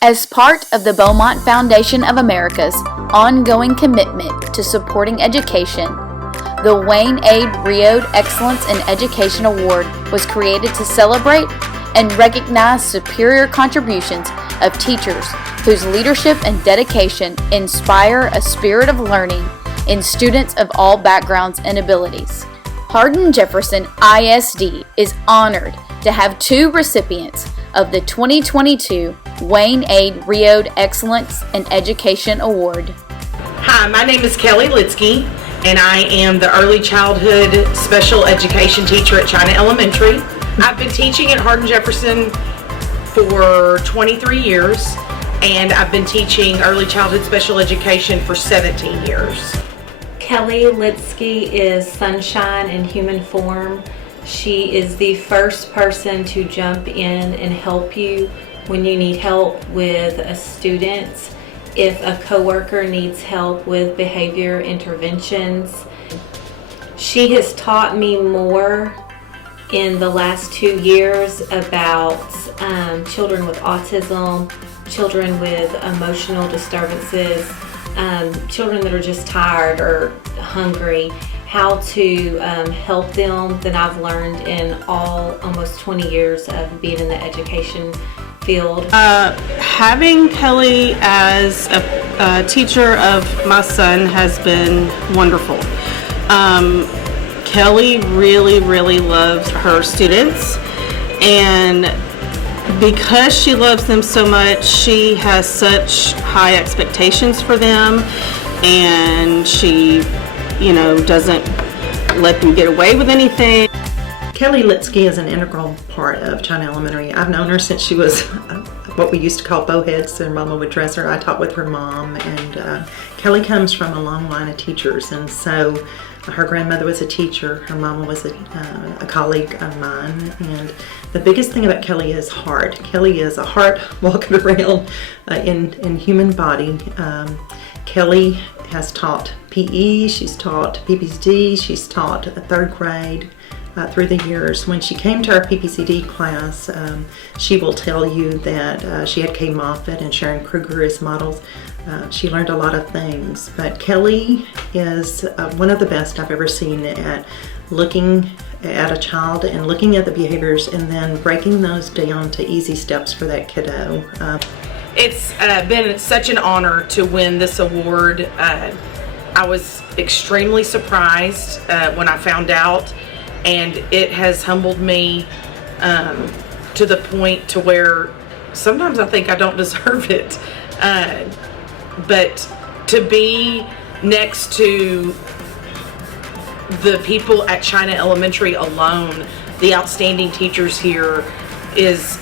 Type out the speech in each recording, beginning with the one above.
As part of the Beaumont Foundation of America's ongoing commitment to supporting education, the Wayne A. Reaud Excellence in Education Award was created to celebrate and recognize superior contributions of teachers whose leadership and dedication inspire a spirit of learning in students of all backgrounds and abilities. Hardin-Jefferson ISD is honored to have two recipients of the 2022 Wayne A. Reaud Excellence in Education Award. Hi, my name is Kelly Litsky, and I am the Early Childhood Special Education Teacher at China Elementary. I've been teaching at Hardin-Jefferson for 23 years, and I've been teaching Early Childhood Special Education for 17 years. Kelly Litsky is sunshine in human form. She is the first person to jump in and help you when you need help with a student. If a coworker needs help with behavior interventions. She has taught me more in the last 2 years about children with autism, children with emotional disturbances, children that are just tired or hungry, how to help them than I've learned in almost 20 years of being in the education field. Having Kelly as a teacher of my son has been wonderful. Kelly really loves her students, and because she loves them so much, she has such high expectations for them, and she, doesn't let them get away with anything. Kelly Litsky is an integral part of China Elementary. I've known her since she was what we used to call bowheads. Her mama would dress her. I taught with her mom, and Kelly comes from a long line of teachers, and so her grandmother was a teacher, her mama was a colleague of mine, and the biggest thing about Kelly is heart. Kelly is a heart walking around in human body. Kelly has taught PE, she's taught PPCD, she's taught third grade through the years. When she came to our PPCD class, she will tell you that she had Kay Moffitt and Sharon Kruger as models. She learned a lot of things, but Kelly is one of the best I've ever seen at looking at a child and looking at the behaviors and then breaking those down to easy steps for that kiddo. It's been such an honor to win this award. I was extremely surprised when I found out, and it has humbled me to the point to where sometimes I think I don't deserve it. But to be next to the people at China Elementary alone, the outstanding teachers here, is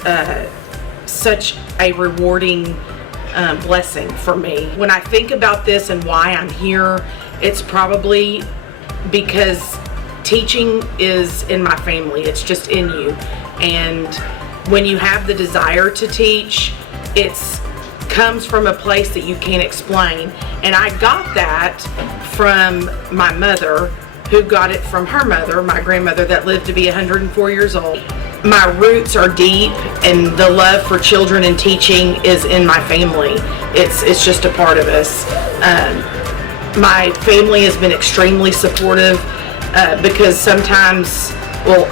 such a rewarding blessing for me. When I think about this and why I'm here, it's probably because teaching is in my family. It's just in you. And when you have the desire to teach, it's comes from a place that you can't explain. And I got that from my mother, who got it from her mother, my grandmother that lived to be 104 years old. My roots are deep, and the love for children and teaching is in my family. It's just a part of us. My family has been extremely supportive because sometimes, well,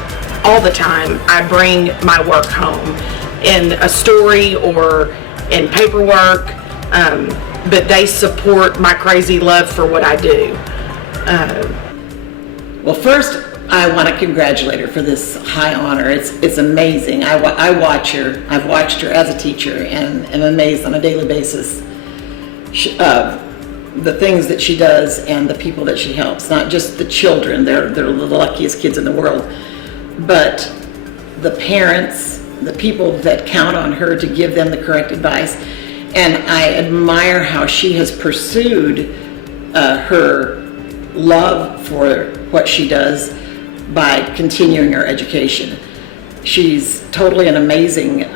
all the time, I bring my work home in a story or in paperwork, but they support my crazy love for what I do. Well, first, I want to congratulate her for this high honor. It's amazing. I watch her. I've watched her as a teacher and am amazed on a daily basis the things that she does and the people that she helps. Not just the children, they're the luckiest kids in the world, but the parents, the people that count on her to give them the correct advice. And I admire how she has pursued her love for what she does by continuing her education. She's totally an amazing,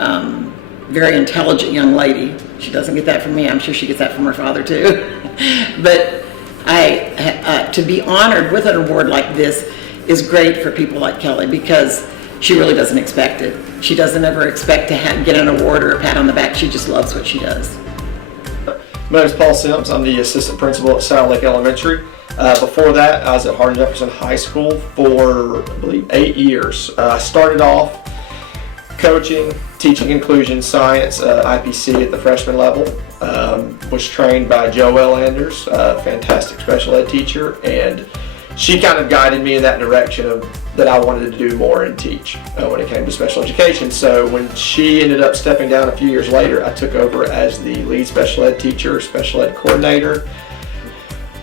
very intelligent young lady. She doesn't get that from me. I'm sure she gets that from her father too. But to be honored with an award like this is great for people like Kelly, because she really doesn't expect it. She doesn't ever expect to get an award or a pat on the back. She just loves what she does. My name is Paul Sims. I'm the assistant principal at Sour Lake Elementary. Before that, I was at Hardin Jefferson High School for, I believe, 8 years. I started off coaching, teaching inclusion science, IPC at the freshman level. Was trained by Joelle Anders, a fantastic special ed teacher, and she kind of guided me in that direction of that I wanted to do more and teach when it came to special education. So when she ended up stepping down a few years later, I took over as the lead special ed teacher, special ed coordinator.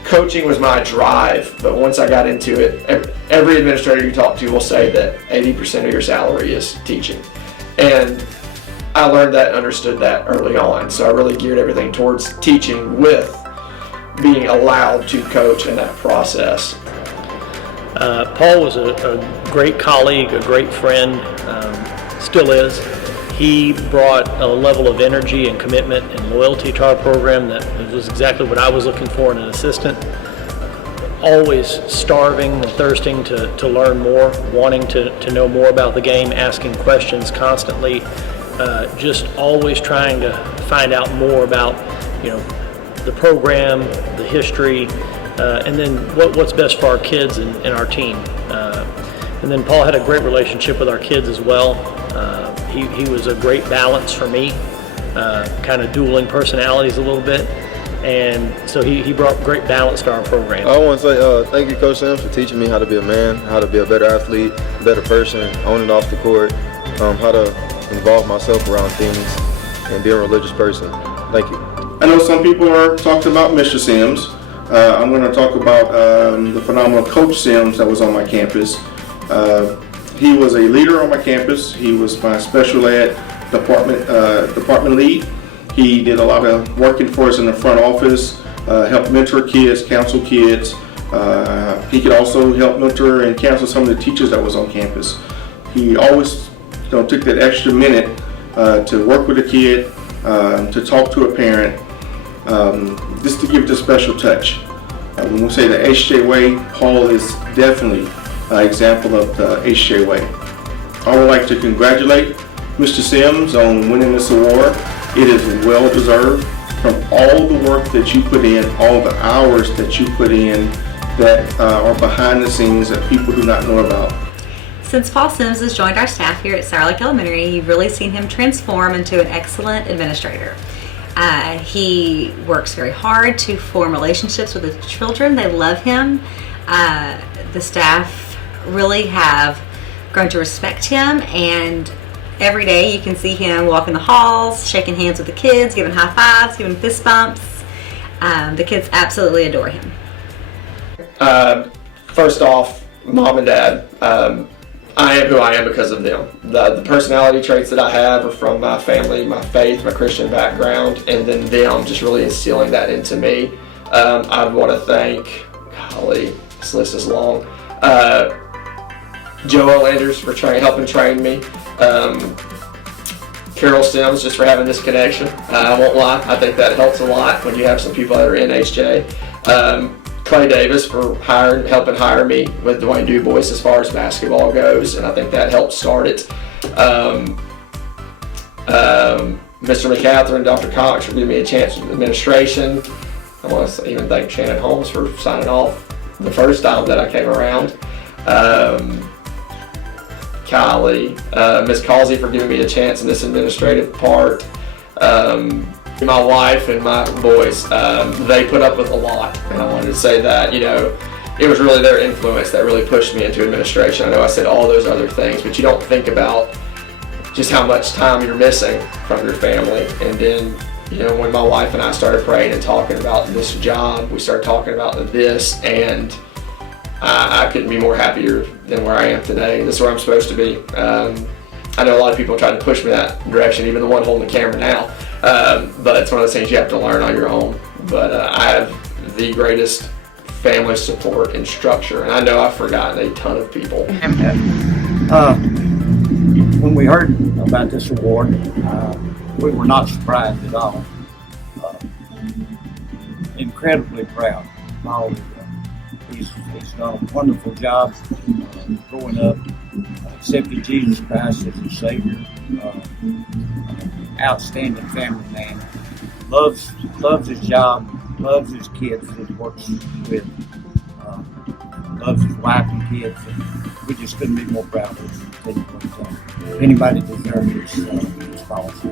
Coaching was my drive, but once I got into it, every administrator you talk to will say that 80% of your salary is teaching. And I learned that and understood that early on. So I really geared everything towards teaching with being allowed to coach in that process. Paul was a great colleague, a great friend, still is. He brought a level of energy and commitment and loyalty to our program that was exactly what I was looking for in an assistant. Always starving and thirsting to learn more, wanting to know more about the game, asking questions constantly, just always trying to find out more about, the program, the history, and then what's best for our kids and our team. And then Paul had a great relationship with our kids as well. He was a great balance for me, kind of dueling personalities a little bit. And so he brought great balance to our program. I want to say thank you, Coach Sims, for teaching me how to be a man, how to be a better athlete, better person, on and off the court, how to involve myself around things, and be a religious person. Thank you. I know some people are talking about Mr. Sims. I'm going to talk about the phenomenal Coach Sims that was on my campus. He was a leader on my campus. He was my special ed department lead. He did a lot of working for us in the front office, helped mentor kids, counsel kids. He could also help mentor and counsel some of the teachers that was on campus. He always took that extra minute to work with a kid, to talk to a parent, just to give it a special touch. When we say the HJ way, Paul is definitely an example of the HJ way. I would like to congratulate Mr. Sims on winning this award. It is well deserved from all the work that you put in, all the hours that you put in that are behind the scenes that people do not know about. Since Paul Sims has joined our staff here at Sour Lake Elementary, you've really seen him transform into an excellent administrator. He works very hard to form relationships with the children. They love him. The staff really have grown to respect him, and every day you can see him walking the halls, shaking hands with the kids, giving high fives, giving fist bumps. The kids absolutely adore him. First off, Mom and Dad, I am who I am because of them. The personality traits that I have are from my family, my faith, my Christian background, and then them just really instilling that into me. I want to thank, golly, this list is long, Joelle Anders for helping train me. Carol Sims just for having this connection. I won't lie, I think that helps a lot when you have some people that are in HJ. Clay Davis for helping hire me with Dwayne Du Bois as far as basketball goes, and I think that helped start it. Mr. McCatherine, Dr. Cox for giving me a chance with administration. I want to even thank Shannon Holmes for signing off the first time that I came around. Kylie, Ms. CAUSEY for giving me a chance in this administrative part. My wife and my boys, they put up with a lot, and I wanted to say that, it was really their influence that really pushed me into administration. I know I said all those other things, but you don't think about just how much time you're missing from your family. And then, when my wife and I started praying and talking about this job, we started talking about this, and I couldn't be more happier than where I am today. This is where I'm supposed to be. I know a lot of people try to push me that direction, even the one holding the camera now. But it's one of those things you have to learn on your own. But I have the greatest family support and structure, and I know I've forgotten a ton of people. When we heard about this award, we were not surprised at all. Incredibly proud. He's done a wonderful job growing up, accepted Jesus Christ as his Savior. outstanding family man. Loves his job, loves his kids that he works with, loves his wife and kids, and we just couldn't be more proud of him. If anybody deserves his policy.